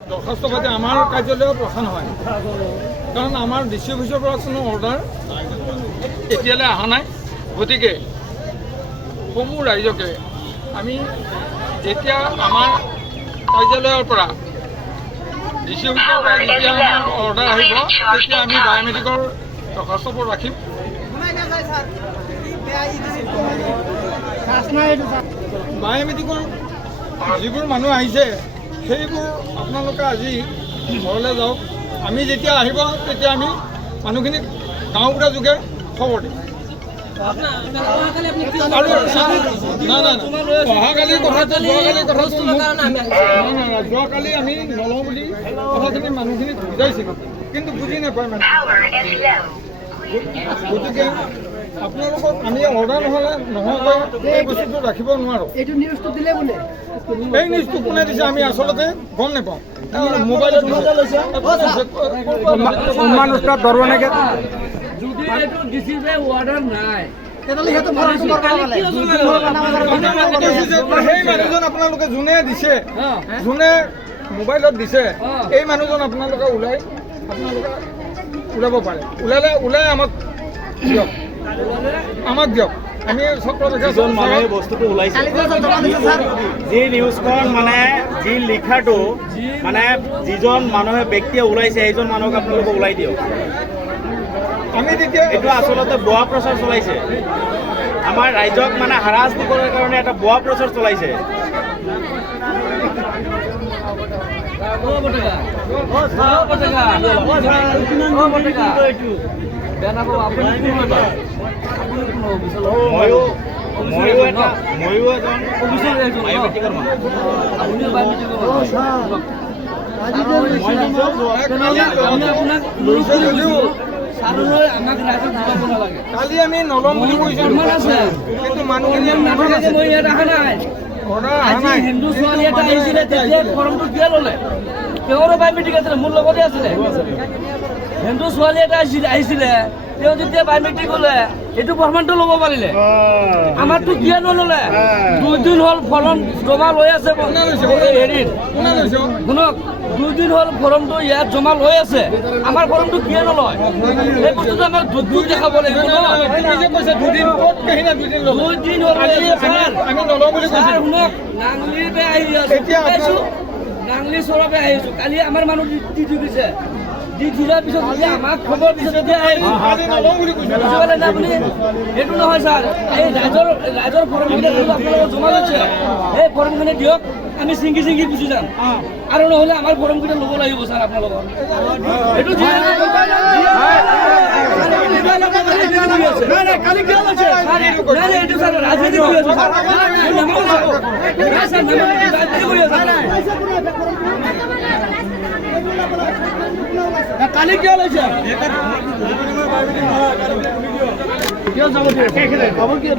দৰখাস্ত পাতি আমাৰ কাৰ্যালয়ে প্ৰধান হয়, কাৰণ আমাৰ ডিচি অফিচৰ পৰা কোনো অৰ্ডাৰ এতিয়ালৈ অহা নাই। গতিকে সমূহ ৰাইজকে আমি যেতিয়া আমাৰ কাৰ্যালয়ৰ পৰা ডিচি অফিচৰ পৰা যেতিয়া আমাৰ অৰ্ডাৰ আহিব, তেতিয়া আমি বায়'মেট্ৰিকৰ দৰখাস্তবোৰ ৰাখিম। বায়'মেট্ৰিকৰ যিবোৰ মানুহ আহিছে সেইবোৰ আপোনালোকে আজি ঘৰলৈ যাওক। আমি যেতিয়া আহিব তেতিয়া আমি মানুহখিনিক গাঁওবুঢ়া যোগে খবৰ দিম। যোৱাকালি আমি নলওঁ বুলি কথাখিনি মানুহখিনিক বুজাইছিলোঁ, কিন্তু বুজি নাপায় মানে। গতিকে আপোনালোকক আমি অৰ্ডাৰ নোহোৱাকৈ এই বস্তুটো ৰাখিব নোৱাৰোঁ। এইটো নিউজটো দিলে বোলে এই নিউজটো কোনে দিছে আমি আচলতে গম নাপাওঁ। মোবাইলত সেই মানুহজন আপোনালোকে যোনে দিছে, যোনে মোবাইলত দিছে, এই মানুহজন আপোনালোকে ওলাব পাৰে। ওলাই আমাক দিয়ক। আমি যিজন মানুহে বস্তুটো ওলাইছে, যি নিউজখন মানে যি লিখাটো মানে যিজন মানুহে ব্যক্তিয়ে ওলাইছে সেইজন মানুহক আপোনালোকে ওলাই দিয়ক। আমি তেতিয়া এইটো আচলতে ভুৱা প্ৰচাৰ চলাইছে, আমাৰ ৰাইজক মানে হাৰাশাস্তি কৰাৰ কাৰণে এটা ভুৱা প্ৰচাৰ চলাইছে। ময়ো এজন বায়'মেট্ৰিকৰ মানুহ। কালি আমি নলম বুলি কৈছিলোঁ, কিন্তু মানুহখিনি হিন্দু ছোৱালী এটা আহিছিলে, তেতিয়া ফৰ্মটো কিয় ল'লে? তেওঁৰো বায়'মেট্ৰিক আছিলে, মোৰ লগতে আছিলে। হিন্দু ছোৱালী এটা আহিছিলে, তেওঁ যেতিয়া বায়'মেট্ৰিক হ'লে এইটো প্ৰমাণটো ল'ব পাৰিলে, আমাৰতো কিয় নল'লে? 2 দিন হ'ল ফৰ্ম জমা লৈ আছে হেৰিত। শুনক, 2 দিন হ'ল ফৰ্মটো ইয়াত জমা লৈ আছে, আমাৰ ফৰ্মটো কিয় নলয়? এই বস্তুটো আমাক দুধ দেখাব লাগিব ন। 2 দিন হ'ল শুনক, নাংলিৰ পৰা আহি আছো, নাংলি চৰতে আহিছো। কালি আমাৰ মানুহ দি দিছে, দি দিয়াৰ পিছত যেতিয়া আমাক খবৰ দিছে তেতিয়া আপুনি সেইটো নহয় ছাৰ। এই ৰাইজৰ ফৰ্মখিনি আপোনালোকে জমা লৈছে, সেই ফৰ্মখিনি দিয়ক, আমি ছিঙি গুচি যাম। আৰু নহ'লে আমাৰ ফৰ্মখিনি ল'ব লাগিব ছাৰ আপোনালোকৰ। এইটো ৰাজনীতি কৰি আছো কালি কিয় লৈছে? কিয় যাব খবৰ কিয়